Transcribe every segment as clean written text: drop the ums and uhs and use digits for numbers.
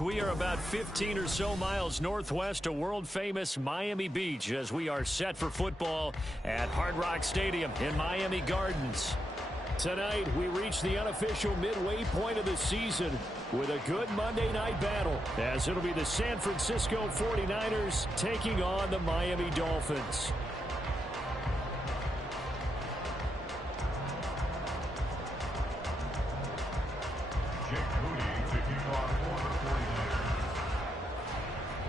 We are about 15 or so miles northwest of world-famous Miami Beach as we are set for football at Hard Rock Stadium in Miami Gardens. Tonight, we reach the unofficial midway point of the season with a good Monday night battle, as it'll be the San Francisco 49ers taking on the Miami Dolphins.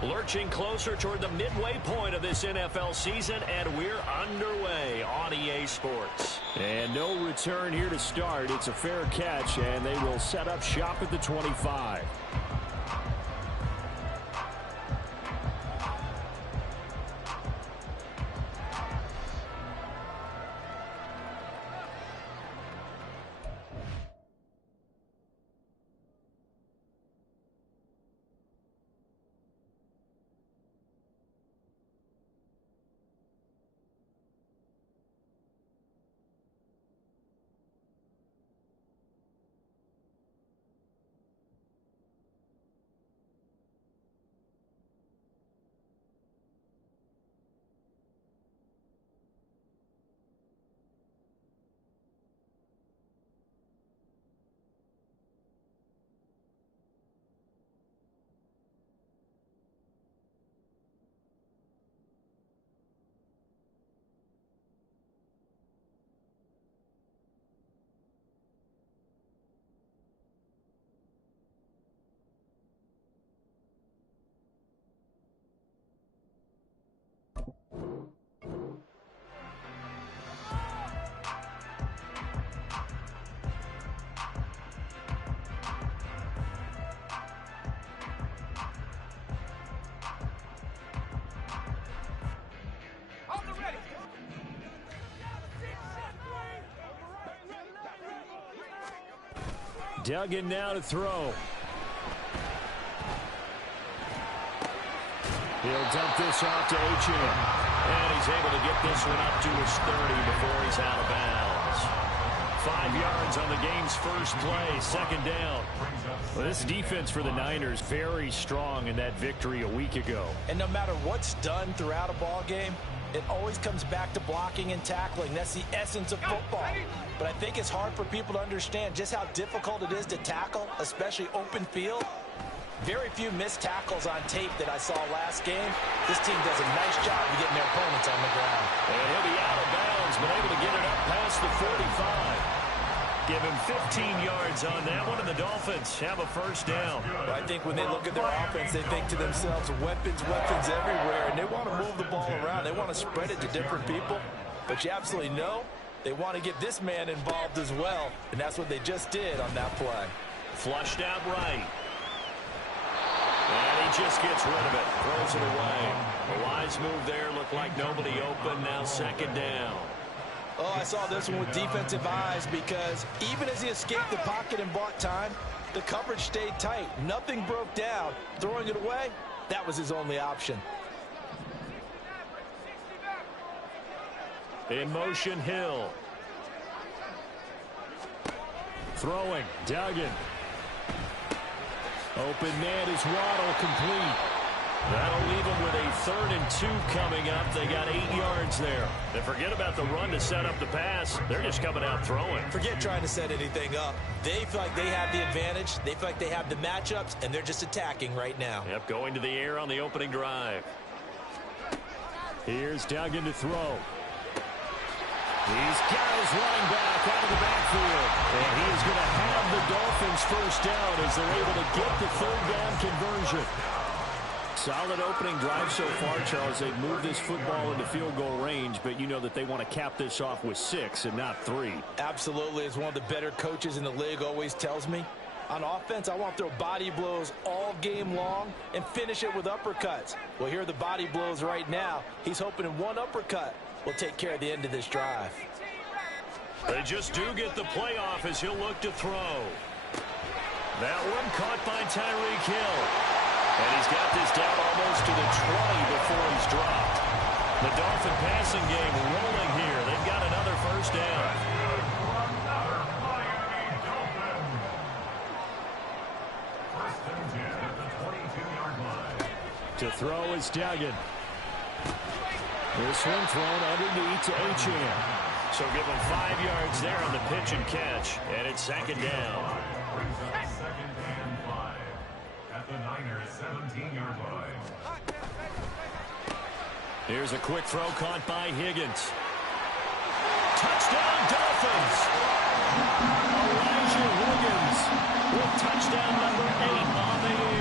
Lurching closer toward the midway point of this NFL season, and we're underway on EA Sports. And no return here to start. It's a fair catch, and they will set up shop at the 25. Duggan now to throw. He'll dump this off to Achane. And he's able to get this one up to his 30 before he's out of bounds. 5 yards on the game's first play, second down. Well, this defense for the Niners very strong in that victory a week ago. And no matter what's done throughout a ball game, it always comes back to blocking and tackling. That's the essence of football. But I think it's hard for people to understand just how difficult it is to tackle, especially open field. Very few missed tackles on tape that I saw last game. This team does a nice job of getting their opponents on the ground. And he'll be out of bounds, but able to get it up past the 45. Give him 15 yards on that one, and the Dolphins have a first down. I think when they look at their offense, they think to themselves, weapons, weapons everywhere, and they want to move the ball around. They want to spread it to different people, but you absolutely know they want to get this man involved as well, and that's what they just did on that play. Flushed out right. And he just gets rid of it, throws it away. A wise move there, looked like nobody open, now second down. Oh, I saw this one with defensive eyes because even as he escaped the pocket and bought time, the coverage stayed tight. Nothing broke down. Throwing it away, that was his only option. In motion, Hill. Throwing, Duggan. Open man is Waddle, complete. That'll leave them with a 3rd and 2 coming up. They got 8 yards there. And forget about the run to set up the pass. They're just coming out throwing. Forget trying to set anything up. They feel like they have the advantage. They feel like they have the matchups, and they're just attacking right now. Yep, going to the air on the opening drive. Here's Duggan to throw. He's got his running back out of the backfield. And he is going to have the Dolphins first down as they're able to get the 3rd down conversion. Solid opening drive so far, Charles. They've moved this football into field goal range, but you know that they want to cap this off with 6 and not 3. Absolutely. As one of the better coaches in the league always tells me, on offense, I want to throw body blows all game long and finish it with uppercuts. Well, here are the body blows right now. He's hoping in one uppercut will take care of the end of this drive. They just do get the playoff as he'll look to throw. That one caught by Tyreek Hill. And he's got this down almost to the 20 before he's dropped. The Dolphin passing game rolling here. They've got another first down. To throw is Duggan. This one thrown underneath to Achane. So give him 5 yards there on the pitch and catch. And it's second down. Second and 5 at the Niners 17-yard line. Here's a quick throw caught by Higgins. Touchdown Dolphins! Elijah Higgins with touchdown number 8 on the year.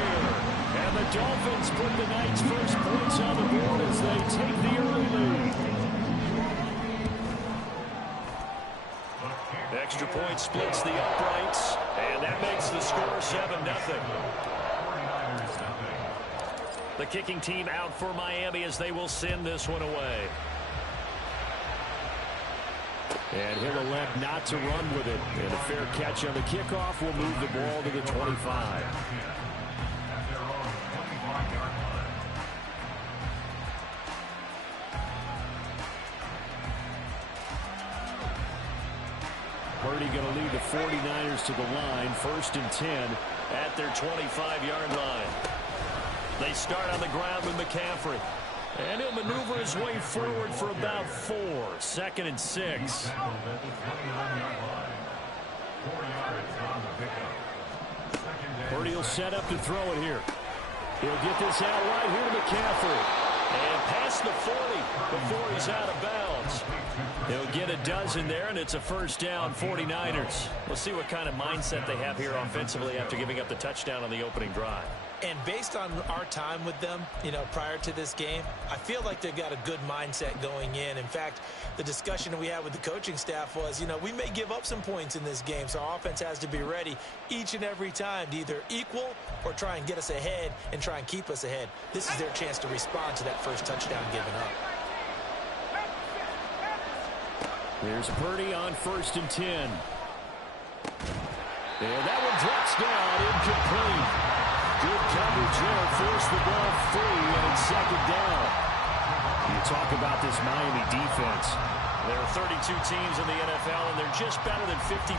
And the Dolphins put the night's first points on the board as they take the early lead. Extra point splits the uprights, and that makes the score 7-0. The kicking team out for Miami as they will send this one away. And he'll elect not to run with it. And a fair catch on the kickoff will move the ball to the 25. Purdy going to lead the 49ers to the line. 1st and 10 at their 25-yard line. They start on the ground with McCaffrey. And he'll maneuver his way forward for about 4. 2nd and 6. Purdy will set up to throw it here. He'll get this out right here to McCaffrey. And past the 40 before he's out of bounds. He'll get a dozen there, and it's a first down, 49ers. We'll see what kind of mindset they have here offensively after giving up the touchdown on the opening drive. And based on our time with them, prior to this game, I feel like they've got a good mindset going in. In fact, the discussion that we had with the coaching staff was, we may give up some points in this game, so our offense has to be ready each and every time to either equal or try and get us ahead and try and keep us ahead. This is their chance to respond to that first touchdown given up. Here's Purdy on 1st and 10. And that one drops down, incomplete. Good coverage there, forced the ball free, and it's 2nd down. You talk about this Miami defense. There are 32 teams in the NFL, and they're just better than 50%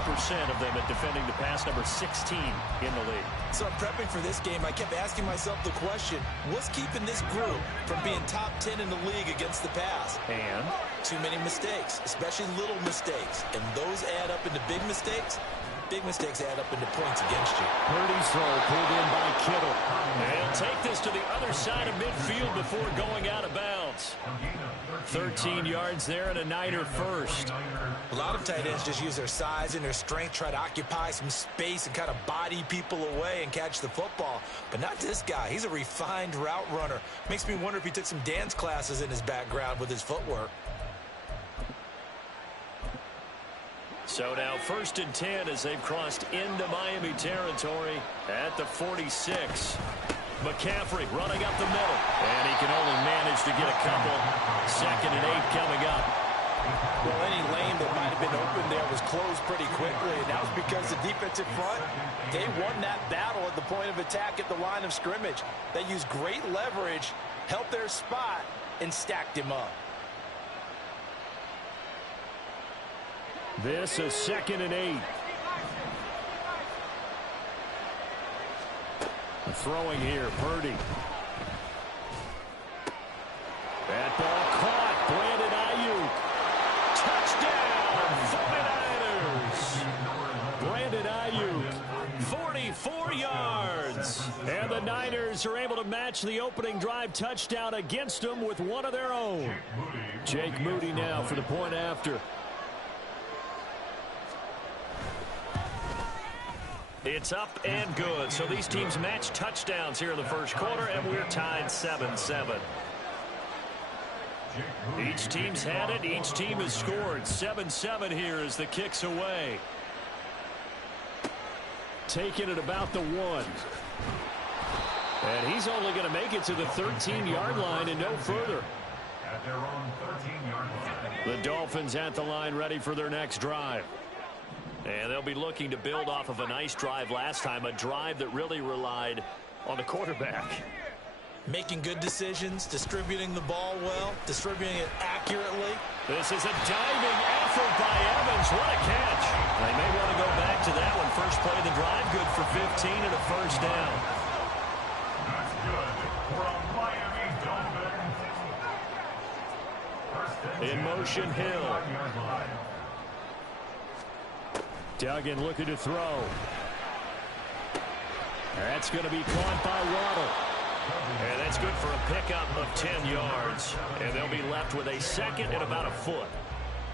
of them at defending the pass, number 16 in the league. So prepping for this game, I kept asking myself the question, what's keeping this group from being top 10 in the league against the pass? And? Too many mistakes, especially little mistakes. And those add up into big mistakes. Big mistakes add up into points against you. Purdy's throw pulled in by Kittle. They'll take this to the other side of midfield before going out of bounds. 13 yards there and a Niner first. A lot of tight ends just use their size and their strength, try to occupy some space and kind of body people away and catch the football. But not this guy. He's a refined route runner. Makes me wonder if he took some dance classes in his background with his footwork. So now 1st and 10 as they've crossed into Miami territory at the 46. McCaffrey running up the middle. And he can only manage to get a couple. 2nd and 8 coming up. Well, any lane that might have been open there was closed pretty quickly. And that was because the defensive front, they won that battle at the point of attack at the line of scrimmage. They used great leverage, helped their spot, and stacked him up. This is 2nd and 8. Throwing here, Purdy. That ball caught. Brandon Ayuk. Touchdown, 49ers. Brandon Ayuk, 44 yards. And the Niners are able to match the opening drive touchdown against them with one of their own. Jake Moody now for the point after. It's up and good. So these teams match touchdowns here in the first quarter, and we're tied 7-7. Each team's had it. Each team has scored. 7-7 here as the kick's away. Taking it about the 1. And he's only going to make it to the 13-yard line and no further. At their own 13-yard line. The Dolphins at the line ready for their next drive. And they'll be looking to build off of a nice drive last time, a drive that really relied on the quarterback. Making good decisions, distributing the ball well, distributing it accurately. This is a diving effort by Evans. What a catch. They may want to go back to that one. First play of the drive, good for 15 and a first down. That's good for a Miami In motion, Hill. 5-yard line. Duggan looking to throw. That's going to be caught by Waddle. And that's good for a pickup of 10 yards. And they'll be left with a second and about a foot.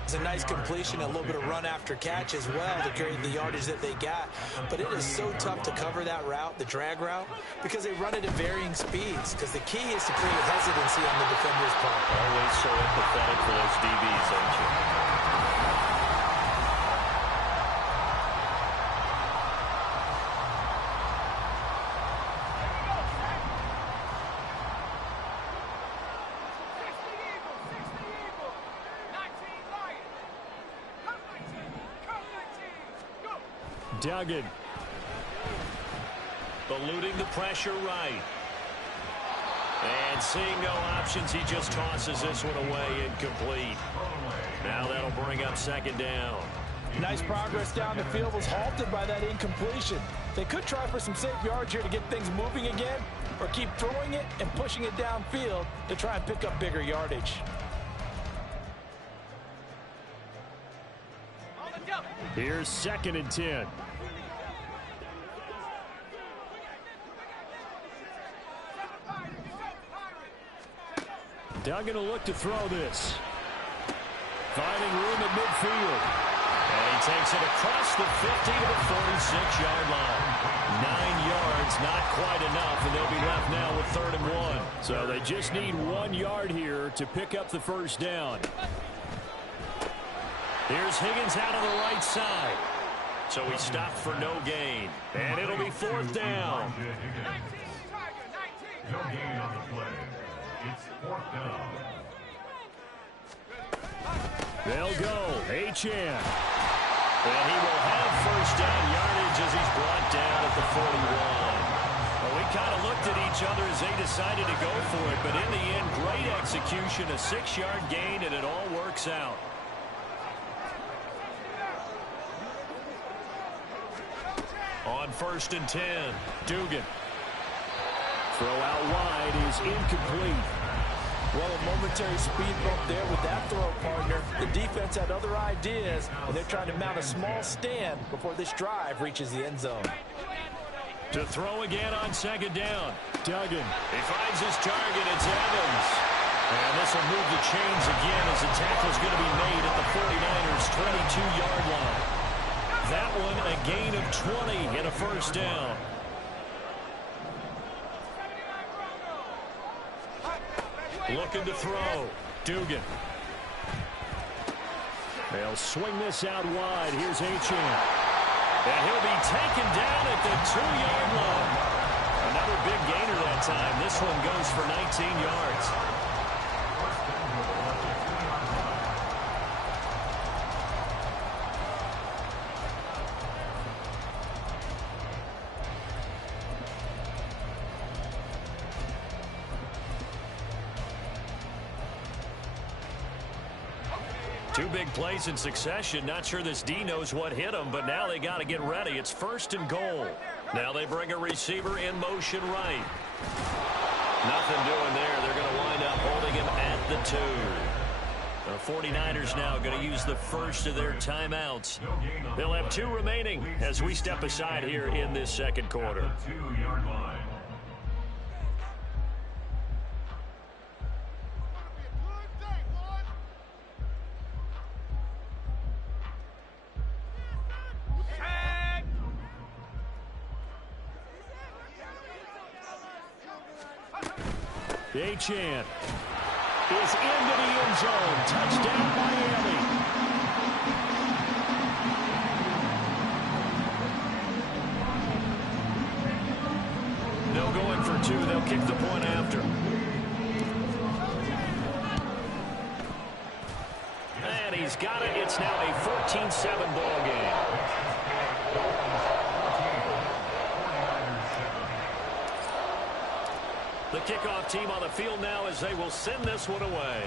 It's a nice completion, a little bit of run after catch as well to carry the yardage that they got. But it is so tough to cover that route, the drag route, because they run it at varying speeds. Because the key is to create hesitancy on the defender's part. Always so empathetic for those DBs, aren't you? Duggan. Eluding the pressure right. And seeing no options, he just tosses this one away incomplete. Now that'll bring up second down. Nice progress down the field was halted by that incompletion. They could try for some safe yards here to get things moving again, or keep throwing it and pushing it downfield to try and pick up bigger yardage. Here's 2nd and 10. Duggan will look to throw this. Finding room at midfield. And he takes it across the 50 to the 46-yard line. 9 yards, not quite enough, and they'll be left now with 3rd and 1. So they just need 1 yard here to pick up the first down. Here's Higgins out on the right side. So he stopped for no gain. And it'll be 4th down. No gain on the play. It's 4th down. They'll go. Achane. And he will have first down yardage as he's brought down at the 41. Well, we kind of looked at each other as they decided to go for it. But in the end, great execution, a 6-yard gain, and it all works out. On 1st and 10, Dugan. Throw out wide is incomplete. Well, a momentary speed bump there with that throw, partner. The defense had other ideas, and they're trying to mount a small stand before this drive reaches the end zone. To throw again on 2nd down. Duggan. He finds his target. It's Evans. And this will move the chains again as the tackle's going to be made at the 49ers' 22-yard line. That one a gain of 20 and a first down. Looking to throw. Dugan. They'll swing this out wide. Here's Achane. And he'll be taken down at the 2-yard line. Another big gainer that time. This one goes for 19 yards. Two big plays in succession. Not sure this D knows what hit him, but now they got to get ready. It's 1st and goal. Now they bring a receiver in motion right. Nothing doing there. They're going to wind up holding him at the 2. The 49ers now going to use the first of their timeouts. They'll have 2 remaining as we step aside here in this second quarter. 2-yard line. Achane is into the end zone. Touchdown, Miami. No going for 2. They'll kick the point after. And he's got it. It's now a 14-7 ball game. The kickoff team on the field now as they will send this one away.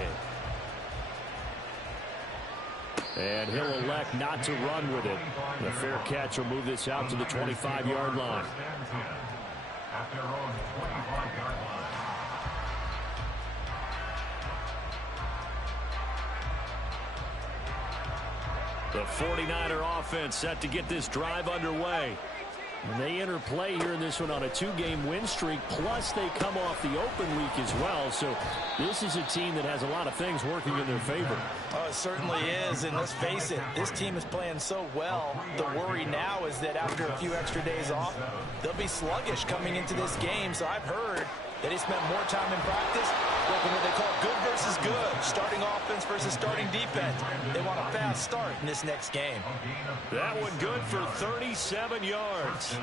And he'll elect not to run with it. The fair catch will move this out to the 25-yard line. At their own 25-yard line. The 49er offense set to get this drive underway. And they enter play here in this one on a 2-game win streak, plus they come off the open week as well. So this is a team that has a lot of things working in their favor. Oh, it certainly is, and let's face it, this team is playing so well. The worry now is that after a few extra days off, they'll be sluggish coming into this game. So I've heard that he spent more time in practice working what they call good versus good, starting offense versus starting defense. They want a fast start in this next game. That one good for 37 yards.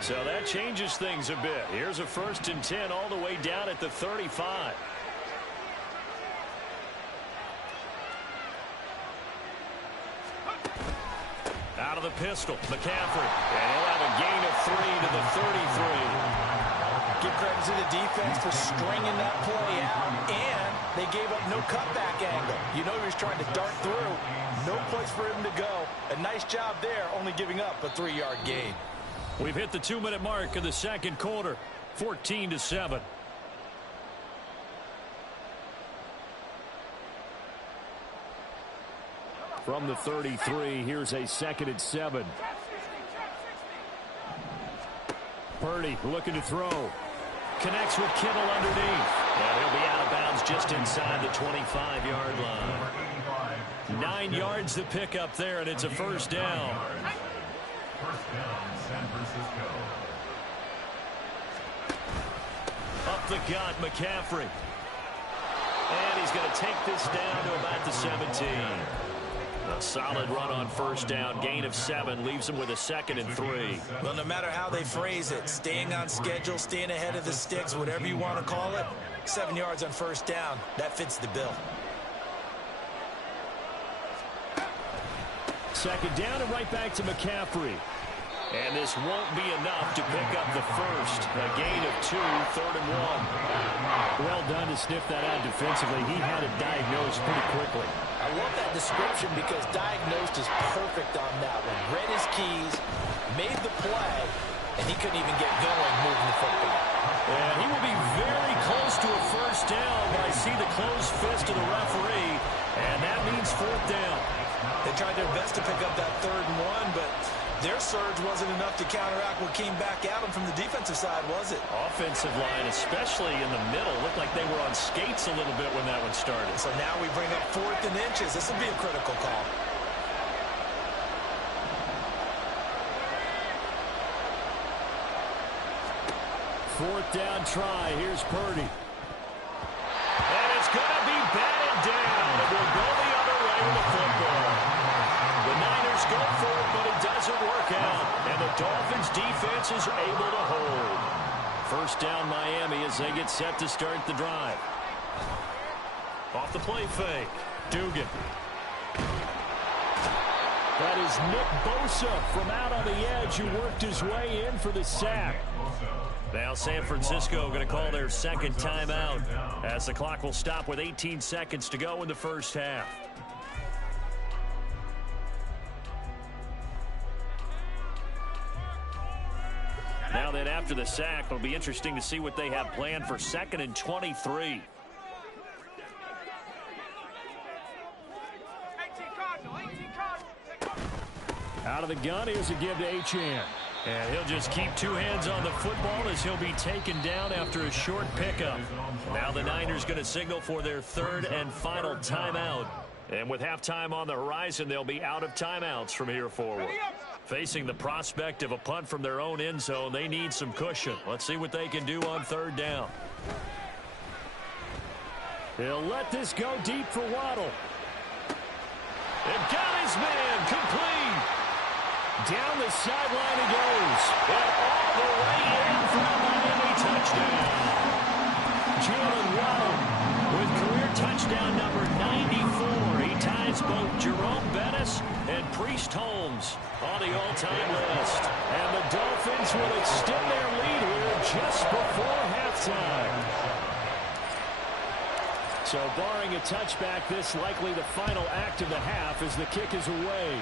So that changes things a bit. Here's a 1st and 10 all the way down at the 35. Out of the pistol, McCaffrey. And he'll have a gain of 3 to the 33. Give credit to the defense for stringing that play out, and they gave up no cutback angle. You know he was trying to dart through. No place for him to go. A nice job there, only giving up a 3-yard gain. We've hit the 2-minute mark of the second quarter, 14-7. From the 33, here's a 2nd and 7. Purdy looking to throw. Connects with Kittle underneath. And he'll be out of bounds just inside the 25-yard line. 9 yards to pick up there, and it's a 1st down. First down, San Francisco. Up the gut, McCaffrey. And he's going to take this down to about the 17. A solid run on 1st down, gain of 7, leaves him with a 2nd and 3. Well, no matter how they phrase it, staying on schedule, staying ahead of the sticks, whatever you want to call it, 7 yards on 1st down, that fits the bill. 2nd down and right back to McCaffrey. And this won't be enough to pick up the 1st. A gain of 2, 3rd and 1. Well done to sniff that out defensively. He had it diagnosed pretty quickly. I love that description because diagnosed is perfect on that one. Read his keys, made the play, and he couldn't even get going moving the football. And he will be very close to a 1st down, but I see the closed fist of the referee, and that means 4th down. They tried their best to pick up that 3rd and 1, but their surge wasn't enough to counteract what came back at them from the defensive side, was it? Offensive line, especially in the middle, looked like they were on skates a little bit when that one started. So now we bring up 4th and inches. This will be a critical call. Fourth down try. Here's Purdy. And it's going to be batted down. It will go the other way with the football. The Niners go for it, but it doesn't work out. And the Dolphins' defense is able to hold. 1st down Miami as they get set to start the drive. Off the play fake. Dugan. That is Nick Bosa from out on the edge who worked his way in for the sack. Now San Francisco going to call their 2nd timeout as the clock will stop with 18 seconds to go in the 1st half. Now then, after the sack, it'll be interesting to see what they have planned for 2nd and 23. Out of the gun, here's a give to Achane. And he'll just keep 2 hands on the football as he'll be taken down after a short pickup. Now the Niners going to signal for their 3rd and final timeout. And with halftime on the horizon, they'll be out of timeouts from here forward. Facing the prospect of a punt from their own end zone, they need some cushion. Let's see what they can do on 3rd down. He'll let this go deep for Waddle. And got his man complete. Down the sideline he goes. And all the way in for a Miami touchdown. Jalen Waddle with career touchdown number 94. He ties both Jerome Bettis and Priest Holmes on the all-time list. And the Dolphins will extend their lead here just before halftime. So barring a touchback, this likely the final act of the half as the kick is away.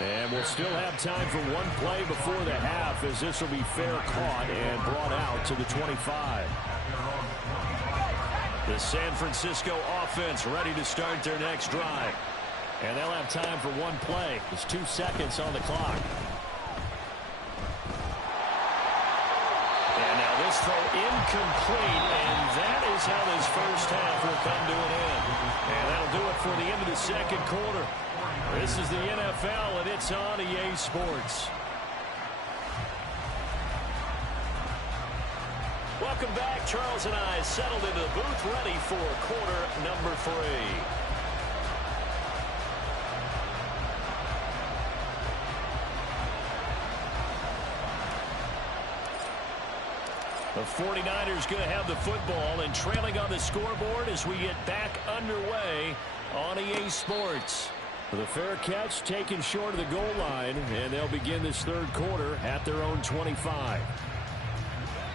And we'll still have time for one play before the half as this will be fair caught and brought out to the 25. The San Francisco offense ready to start their next drive. And they'll have time for one play. There's 2 seconds on the clock. And now this throw incomplete, and that is how this first half will come to an end. And that'll do it for the end of the second quarter. This is the NFL, and it's on EA Sports. Welcome back. Charles and I settled into the booth, ready for quarter number 3. The 49ers going to have the football and trailing on the scoreboard as we get back underway on EA Sports. With a fair catch taken short of the goal line, and they'll begin this third quarter at their own 25.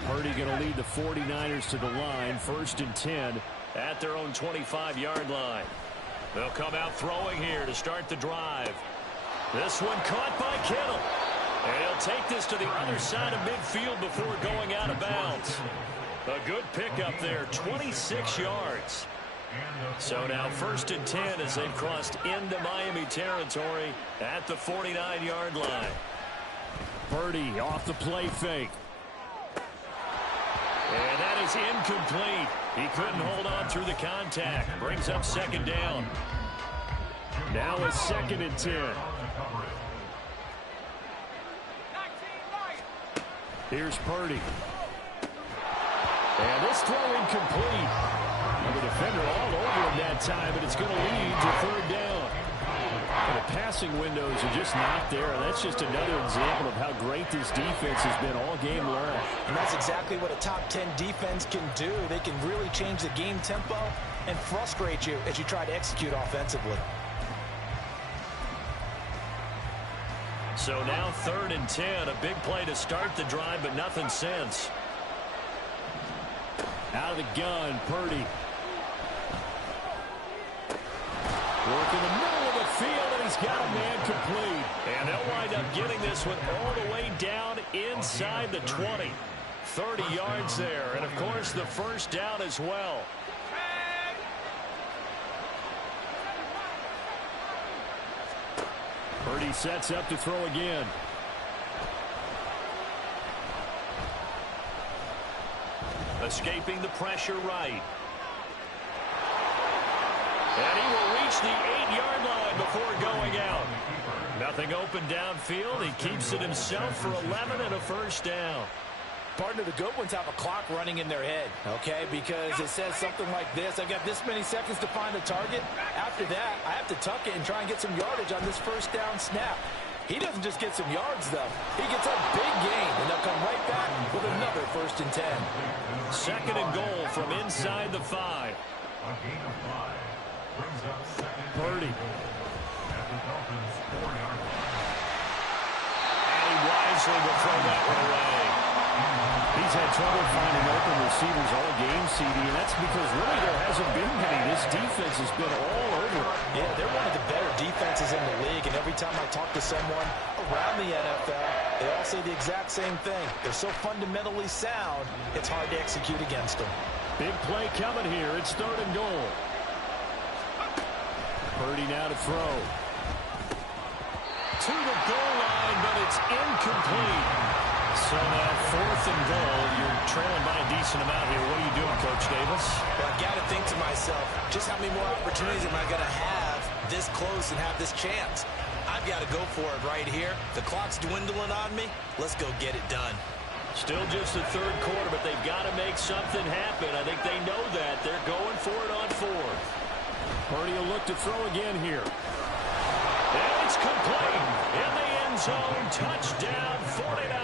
Purdy going to lead the 49ers to the line, 1st and 10 at their own 25-yard line. They'll come out throwing here to start the drive. This one caught by Kittle. And he'll take this to the other side of midfield before going out of bounds. A good pickup there, 26 yards. So now 1st and 10 as they've crossed into Miami territory at the 49-yard line. Purdy off the play fake. And that is incomplete. He couldn't hold on through the contact. Brings up 2nd down. Now a 2nd and 10. Here's Purdy. And this throw incomplete. And the defender all over him that time, but it's going to lead to 3rd down. And the passing windows are just not there. And that's just another example of how great this defense has been all game long. And that's exactly what a top 10 defense can do. They can really change the game tempo and frustrate you as you try to execute offensively. So now 3rd and 10, a big play to start the drive, but nothing since. Out of the gun, Purdy. Work in the middle of the field, and he's got a man complete. And they'll wind up getting this one all the way down inside the 20. 30 yards there, and of course the 1st down as well. Purdy sets up to throw again. Escaping the pressure right. And he will reach the 8-yard line before going out. Nothing open downfield. He keeps it himself for 11 and a 1st down. Partner, the good ones have a clock running in their head, okay? Because it says something like this. I've got this many seconds to find the target. After that, I have to tuck it and try and get some yardage on this 1st down snap. He doesn't just get some yards, though. He gets a big gain, and they'll come right back with another 1st and 10. 2nd and goal from inside the 5. A gain of 5 brings up 2nd. Purdy. At the Dolphins' 4-yard line. And he wisely will throw that one away. He's had trouble finding open receivers all game, CD, and that's because really there hasn't been many. This defense has been all over. Yeah, they're one of the better defenses in the league, and every time I talk to someone around the NFL, they all say the exact same thing. They're so fundamentally sound, it's hard to execute against them. Big play coming here. It's 3rd and goal. Purdy now to throw. To the goal line, but it's incomplete. So now 4th and goal. You're trailing by a decent amount here. What are you doing, Coach Davis? Well, I got to think to myself, just how many more opportunities am I going to have this close and have this chance? I've got to go for it right here. The clock's dwindling on me. Let's go get it done. Still just the 3rd quarter, but they've got to make something happen. I think they know that. They're going for it on 4th. Purdy will look to throw again here. And it's complete. In the end zone. Touchdown, 49ers.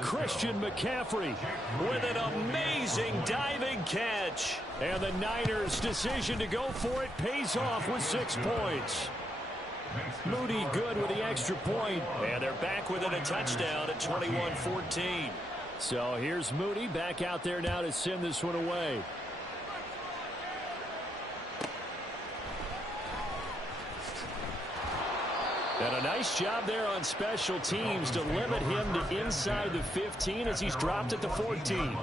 Christian McCaffrey with an amazing diving catch. And the Niners' decision to go for it pays off with 6 points. Moody good with the extra point. And they're back within a touchdown at 21-14. So here's Moody back out there now to send this one away. And a nice job there on special teams to limit him to inside the 15 as he's dropped at the 14.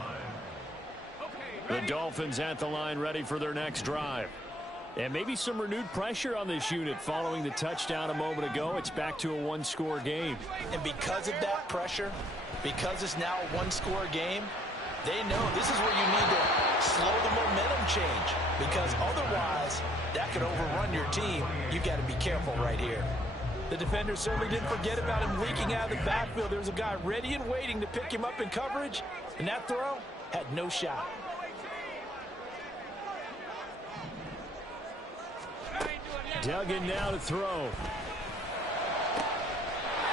The Dolphins at the line ready for their next drive. And maybe some renewed pressure on this unit following the touchdown a moment ago. It's back to a one-score game. And because of that pressure, because it's now a one-score game, they know this is where you need to slow the momentum change, because otherwise that could overrun your team. You've got to be careful right here. The defender certainly didn't forget about him leaking out of the backfield. There was a guy ready and waiting to pick him up in coverage, and that throw had no shot. Duggan now to throw.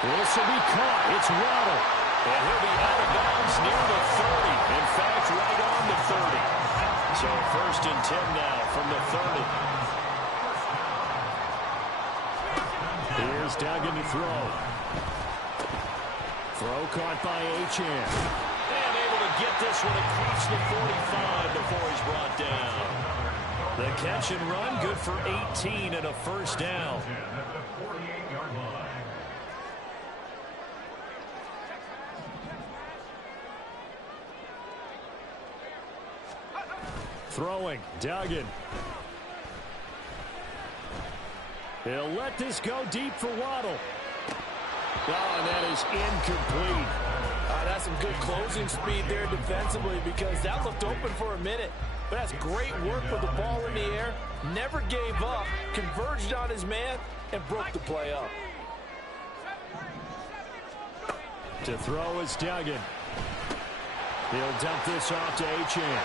This will be caught. It's Waddle. And he'll be out of bounds near the 30. In fact, right on the 30. So 1st and 10 now from the 30. Here's Duggan to throw. Throw caught by Achane. And able to get this one across the 45 before he's brought down. The catch and run, good for 18 and a first down. Throwing, Duggan. He'll let this go deep for Waddle. Oh, and that is incomplete. That's some good closing speed there defensively, because that looked open for a minute. But that's great work with the ball in the air. Never gave up, converged on his man, and broke the play up. To throw is Duggan. He'll dump this off to Achane.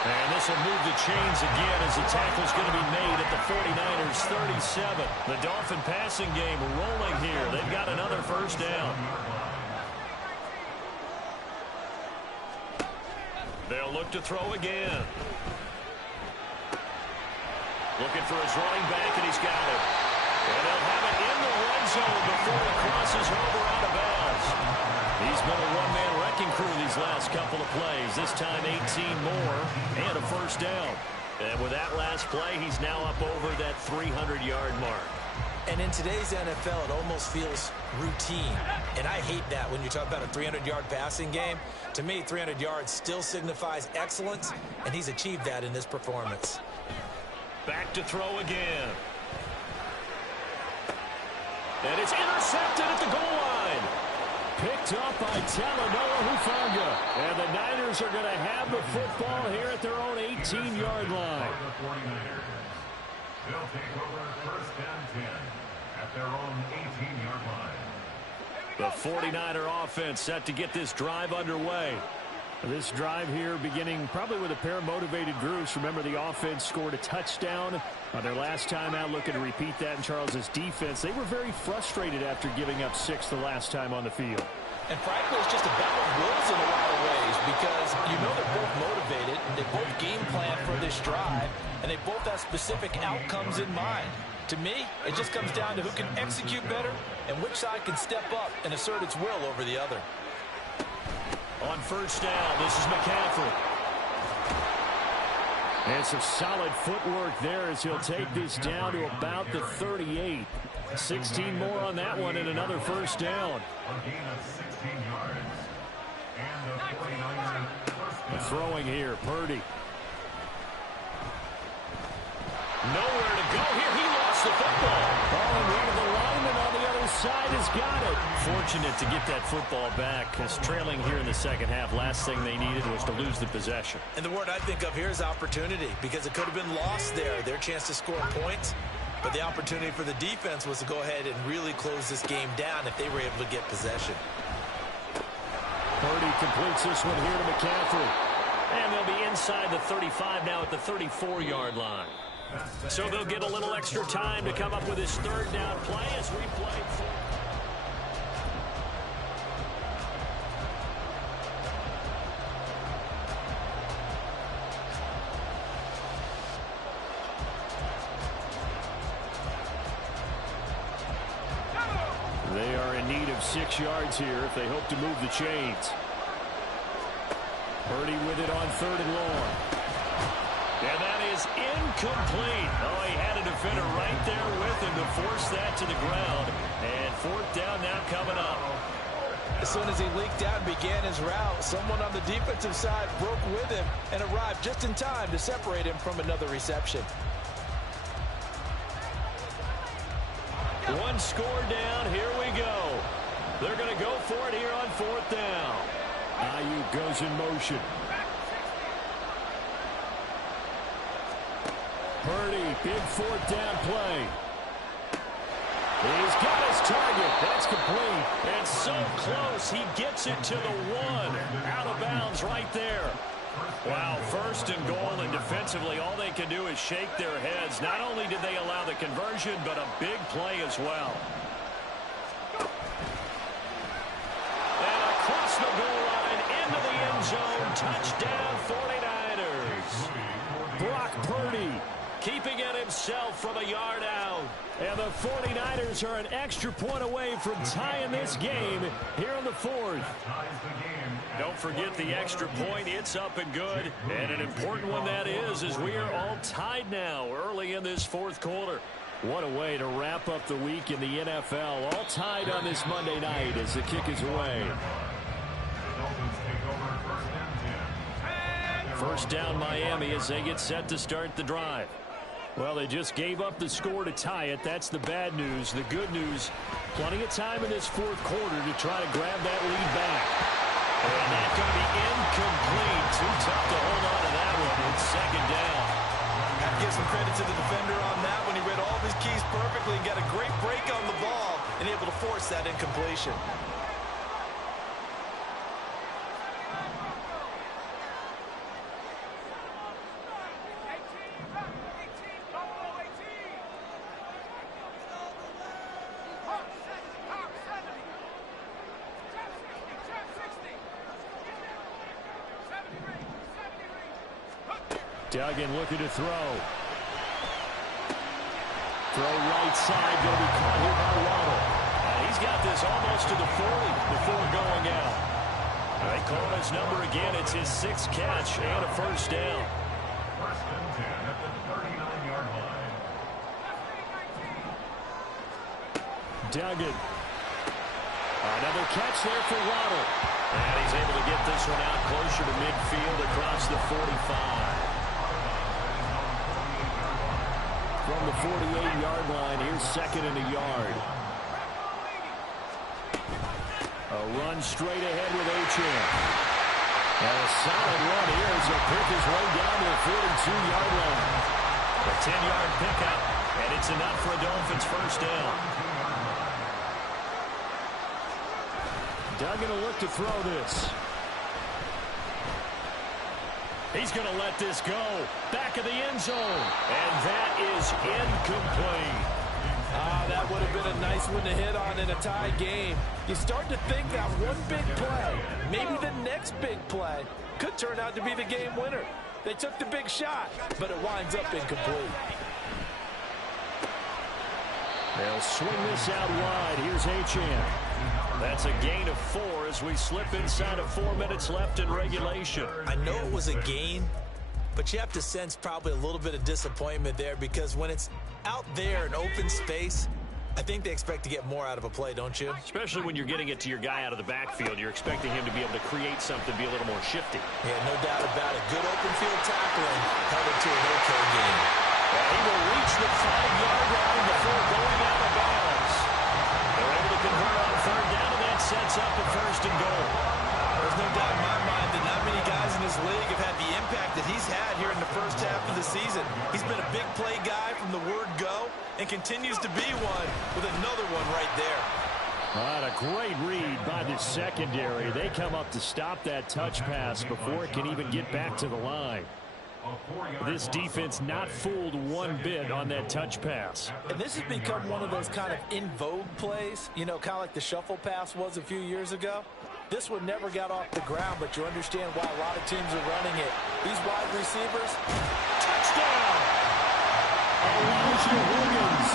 And this will move the chains again as the tackle's going to be made at the 49ers 37. The Dolphin passing game rolling here. They've got another first down. They'll look to throw again. Looking for his running back, and he's got it. And they'll have it in the red zone before it crosses over out of bounds. He's been a one-man wrecking crew these last couple of plays. This time 18 more and a first down. And with that last play, he's now up over that 300-yard mark. And in today's NFL, it almost feels routine. And I hate that when you talk about a 300-yard passing game. To me, 300 yards still signifies excellence, and he's achieved that in this performance. Back to throw again. And it's intercepted at the goal line. Picked up by Talanoa Hufanga. And the Niners are going to have the football here at their own 18-yard line. They'll take over 1st and 10 at their own 18-yard line. The 49er offense set to get this drive underway. This drive here beginning probably with a pair of motivated groups. Remember, the offense scored a touchdown on their last time out. Looking to repeat that in Charles's defense. They were very frustrated after giving up 6 the last time on the field. And frankly, it's just a battle of wills in a lot of ways, because you know they're both motivated, they both game plan for this drive, and they both have specific outcomes in mind. To me, it just comes down to who can execute better and which side can step up and assert its will over the other. On first down, this is McCaffrey. And some solid footwork there as he'll take this down to about the 38. 16 more on that one and another first down. A gain of 16 yards. And the 49ers first down. Throwing here, Purdy. Nowhere to go here. He lost the football. Oh, and one of the linemen on the other side has got it. Fortunate to get that football back, because trailing here in the second half, last thing they needed was to lose the possession. And the word I think of here is opportunity, because it could have been lost there, their chance to score points. But the opportunity for the defense was to go ahead and really close this game down if they were able to get possession. Purdy completes this one here to McCaffrey. And they'll be inside the 35 now at the 34-yard line. So they'll get a little extra time to come up with his third down play as we play. They are in need of 6 yards here if they hope to move the chains. Purdy with it on 3rd and long. And that is incomplete. Oh, he had a defender right there with him to force that to the ground. And 4th down now coming up. As soon as he leaked out and began his route, someone on the defensive side broke with him and arrived just in time to separate him from another reception. One score down. Here we go. They're going to go for it here on 4th down. Ayuk goes in motion. Purdy, big 4th down play. He's got his target. That's complete. And so close, he gets it to the 1. Out of bounds right there. Wow, 1st and goal, and defensively, all they can do is shake their heads. Not only did they allow the conversion, but a big play as well. And across the goal line, into the end zone, touchdown 49ers. Brock Purdy keeping it himself from a yard out. And the 49ers are an extra point away from tying this game here in the 4th. Don't forget the extra point. It's up and good. And an important one that is, as we are all tied now early in this 4th quarter. What a way to wrap up the week in the NFL. All tied on this Monday night as the kick is away. First down Miami as they get set to start the drive. Well, they just gave up the score to tie it. That's the bad news. The good news, plenty of time in this 4th quarter to try to grab that lead back. And that's going to be incomplete. Too tough to hold on to that one. It's 2nd down. Got to give some credit to the defender on that when he read all of his keys perfectly and got a great break on the ball and able to force that incompletion. Duggan looking to throw. Throw right side, going to be caught here by Waddle. He's got this almost to the 40 before going out. They call his number again. It's his 6th catch and a 1st down. 1st and 10 at the 39-yard line. Duggan. Another catch there for Waddle. And he's able to get this one out closer to midfield across the 45. From the 48-yard line, here's 2nd and a yard. A run straight ahead with Achane. And a solid run here as he'll pick his way down to the 42-yard line. A 10-yard pickup, and it's enough for a Dolphins 1st down. Duggan will look to throw this. He's going to let this go. Back of the end zone. And that is incomplete. That would have been a nice one to hit on in a tie game. You start to think that one big play, maybe the next big play, could turn out to be the game winner. They took the big shot, but it winds up incomplete. They'll swing this out wide. Here's Achane. That's a gain of 4 as we slip inside of 4 minutes left in regulation. I know it was a gain, but you have to sense probably a little bit of disappointment there because when it's out there in open space, I think they expect to get more out of a play, don't you? Especially when you're getting it to your guy out of the backfield. You're expecting him to be able to create something, be a little more shifty. Yeah, no doubt about it. Good open field tackling held it to an okay game. He will reach the 5-yard line before going out of bounds. They're able to convert on 3rd down, and that sets up a 1st and goal. There's no doubt in my mind that not many guys in this league have had the impact that he's had here in the 1st half of the season. He's been a big play guy from the word go and continues to be one with another one right there. What a great read by the secondary. They come up to stop that touch pass before it can even get back to the line. This defense not fooled one bit on that touch pass. And this has become one of those kind of in vogue plays, you know, kind of like the shuffle pass was a few years ago. This one never got off the ground, but you understand why a lot of teams are running it. These wide receivers, touchdown! Elijah Williams,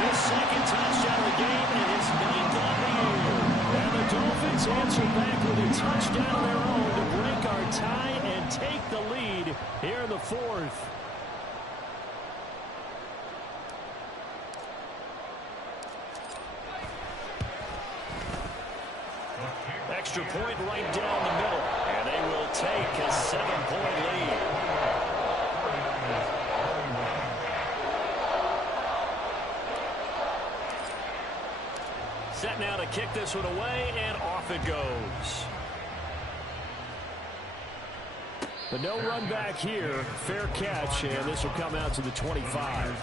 his 2nd touchdown of the game and his 9th on the year. And the Dolphins answer back with a touchdown of their own to break our tie and take the lead here in the 4th. The kick extra point right down the middle. And they will take a 7-point lead. Set now to kick this one away, and off it goes. But no run back here. Fair catch, and this will come out to the 25.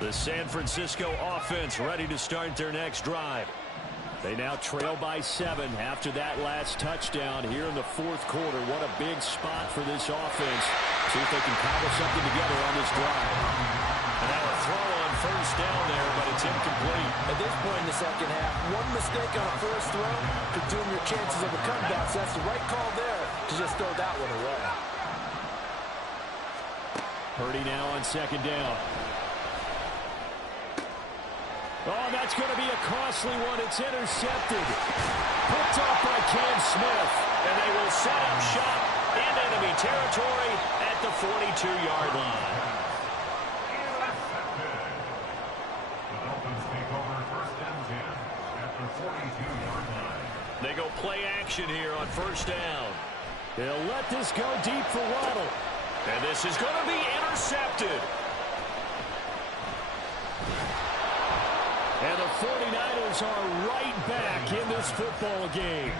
The San Francisco offense ready to start their next drive. They now trail by 7 after that last touchdown here in the fourth quarter. What a big spot for this offense. See if they can cobble something together on this drive. And now a throw on first down there, but it's incomplete. At this point in the second half, one mistake on a first throw could doom your chances of a comeback. So that's the right call there to just throw that one away. Purdy now on second down. Oh, that's going to be a costly one. It's intercepted. Picked off by Cam Smith. And they will set up shop in enemy territory at the 42-yard line. The Dolphins take over first and 10 at the 42-yard line. They go play action here on first down. They'll let this go deep for Waddle. And this is going to be intercepted. And the 49ers are right back in this football game.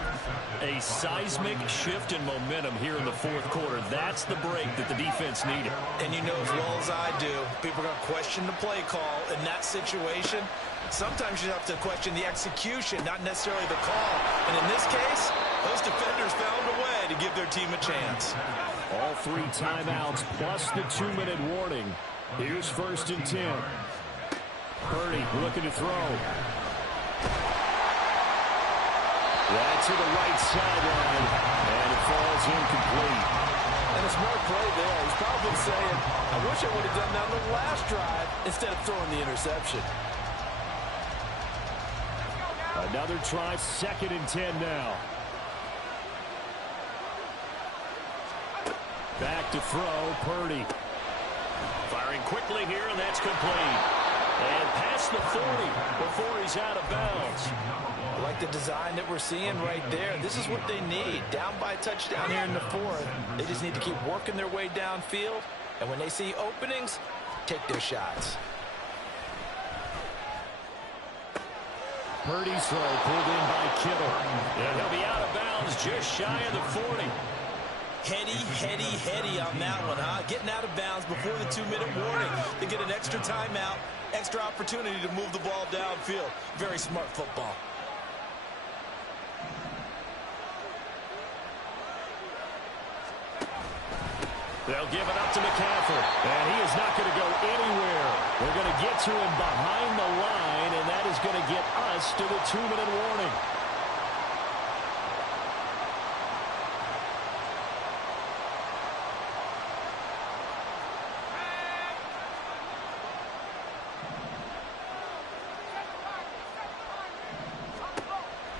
A seismic shift in momentum here in the fourth quarter. That's the break that the defense needed. And you know as well as I do, people are going to question the play call in that situation. Sometimes you have to question the execution, not necessarily the call. And in this case, those defenders found a way to give their team a chance. All 3 timeouts plus the 2-minute warning. Here's first and 10. Purdy looking to throw. That's to the right sideline, and it falls incomplete. And a smart play there. He's probably saying, I wish I would have done that on the last drive instead of throwing the interception. Another try, second and 10 now. Back to throw, Purdy. Firing quickly here, and that's complete. And past the 40 before he's out of bounds. I like the design that we're seeing right there. This is what they need. Down by a touchdown here in the fourth. They just need to keep working their way downfield. And when they see openings, take their shots. Purdy's throw pulled in by Kittle. And he'll be out of bounds just shy of the 40. Heady on that one, huh? Getting out of bounds before the 2-minute warning. They get an extra timeout, extra opportunity to move the ball downfield. Very smart football. They'll give it up to McCaffrey. And he is not going to go anywhere. They're going to get to him behind the line, and that is going to get us to the 2-minute warning.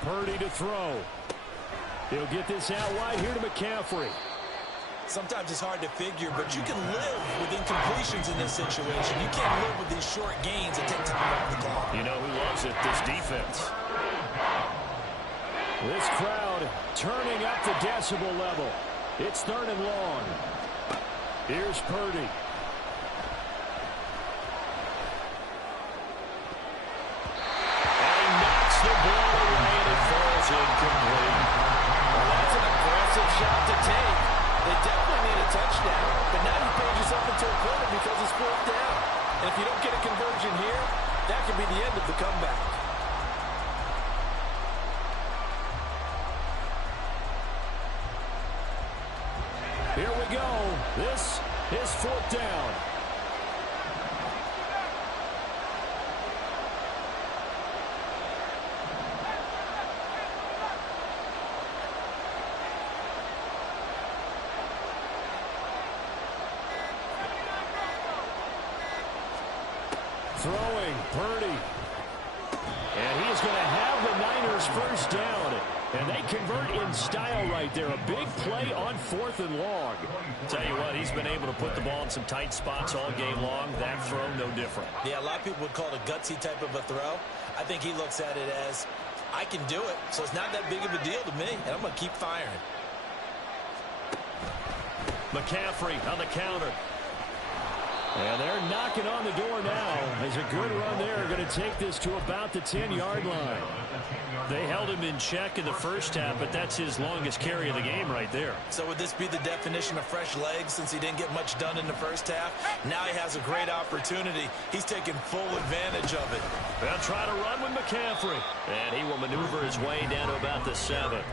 Purdy to throw. He'll get this out wide here to McCaffrey. Sometimes it's hard to figure, but you can live with incompletions in this situation. You can't live with these short gains that take time off the clock. You know who loves it? This defense. This crowd turning up the decibel level. It's third and long. Here's Purdy. The ball away, and it falls incomplete. Well, that's an aggressive shot to take. They definitely need a touchdown, but now you paid yourself into a corner because it's fourth down. And if you don't get a conversion here, that could be the end of the comeback. Here we go. This is fourth down. Throwing, Purdy. And he is going to have the Niners first down And they convert in style right there. A big play on 4th and long. Tell you what, he's been able to put the ball in some tight spots all game long. That throw, no different. Yeah, a lot of people would call it a gutsy type of a throw. I think he looks at it as, I can do it, so it's not that big of a deal to me, and I'm going to keep firing. McCaffrey on the counter. And they're knocking on the door now. As a good run there, going to take this to about the 10-yard line. They held him in check in the first half, but that's his longest carry of the game right there. So would this be the definition of fresh legs since he didn't get much done in the first half? Now he has a great opportunity. He's taking full advantage of it. They'll try to run with McCaffrey. And he will maneuver his way down to about the 7.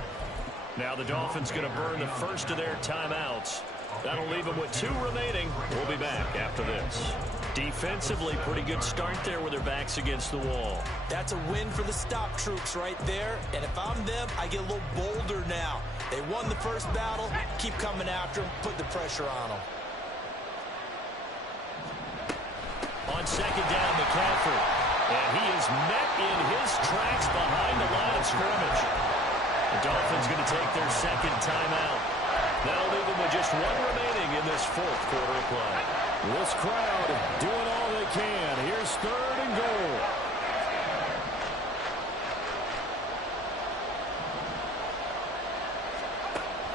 Now the Dolphins going to burn the first of their timeouts. That'll leave them with 2 remaining. We'll be back after this. Defensively, pretty good start there with their backs against the wall. That's a win for the stop troops right there. And if I'm them, I get a little bolder now. They won the first battle. Keep coming after them. Put the pressure on them. On second down, McCaffrey. And he is met in his tracks behind the line of scrimmage. The Dolphins going to take their second timeout. That'll leave them with just 1 remaining in this 4th quarter of play. This crowd doing all they can. Here's 3rd and goal.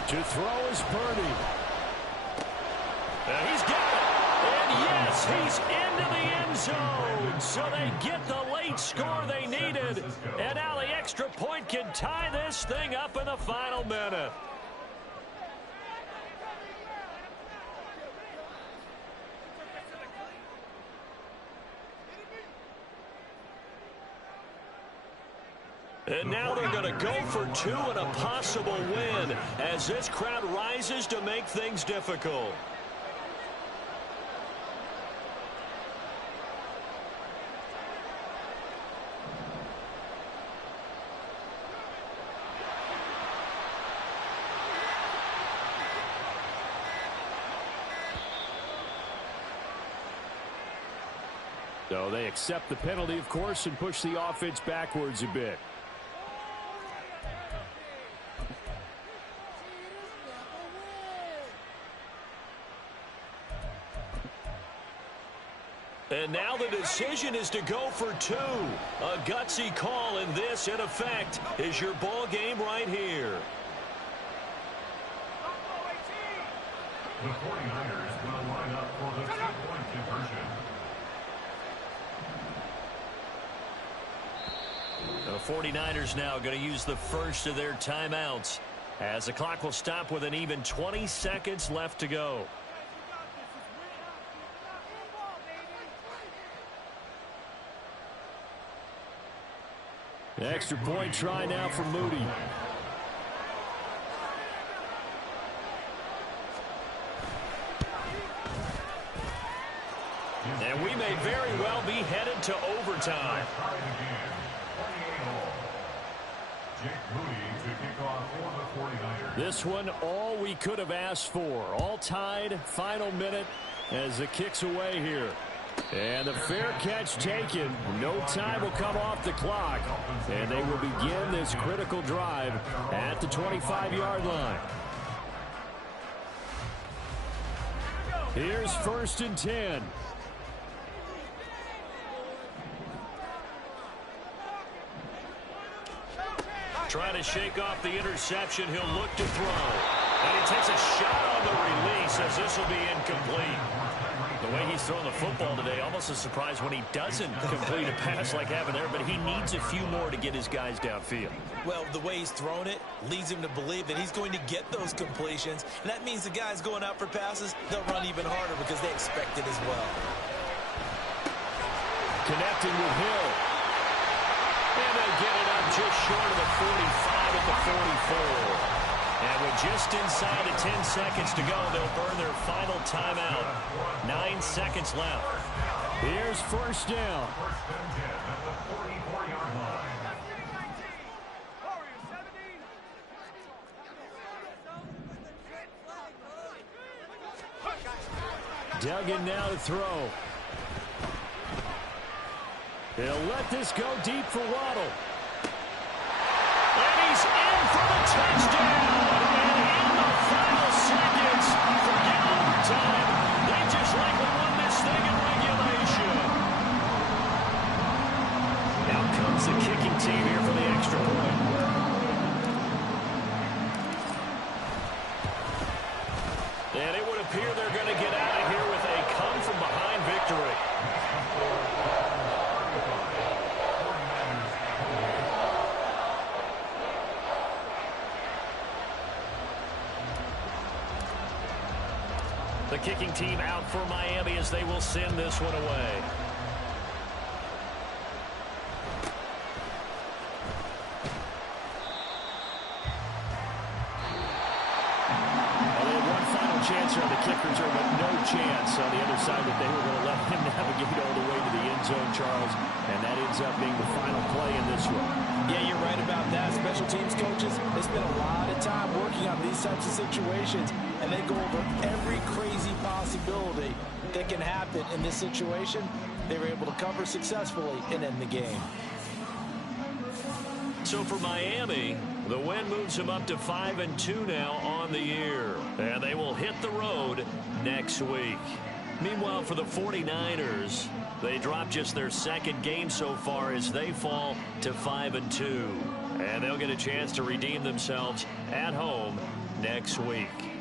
To throw is Purdy. And he's got it. And yes, he's into the end zone. So they get the late score they needed. And now the extra point can tie this thing up in the final minute. And now they're going to go for 2 and a possible win as this crowd rises to make things difficult. So they accept the penalty, of course, and push the offense backwards a bit. And now the decision is to go for 2. A gutsy call, and this, in effect, is your ball game right here. The 49ers will line up for the 2-point conversion. The 49ers now going to use the first of their timeouts as the clock will stop with an even 20 seconds left to go. The extra point try now for Moody. And we may very well be headed to overtime. This one, all we could have asked for. All tied, final minute as the kick's away here. And the fair catch taken. No time will come off the clock. And they will begin this critical drive at the 25-yard line. Here's 1st and 10. Trying to shake off the interception. He'll look to throw. And he takes a shot on the release as this will be incomplete. The way he's throwing the football today, almost a surprise when he doesn't complete a pass like having there, but he needs a few more to get his guys downfield. Well, the way he's thrown it leads him to believe that he's going to get those completions. And that means the guys going out for passes, they'll run even harder because they expect it as well. Connecting with Hill. And they get it up just short of the 45 at the 44. And with just inside of 10 seconds to go, they'll burn their final timeout. 9 seconds left. Here's 1st down. Duggan now to throw. They'll let this go deep for Waddle. And he's in for The kicking team out for Miami as they will send this one away. Chance on the kick return, but no chance on the other side that they were going to let him navigate all the way to the end zone, Charles. And that ends up being the final play in this one. Yeah, you're right about that. Special teams coaches, they spend a lot of time working on these types of situations, and they go over every crazy possibility that can happen in this situation. They were able to cover successfully and end the game. So for Miami, the win moves them up to 5-2 now on the year. And they will hit the road next week. Meanwhile, for the 49ers, they drop just their second game so far as they fall to 5-2. And they'll get a chance to redeem themselves at home next week.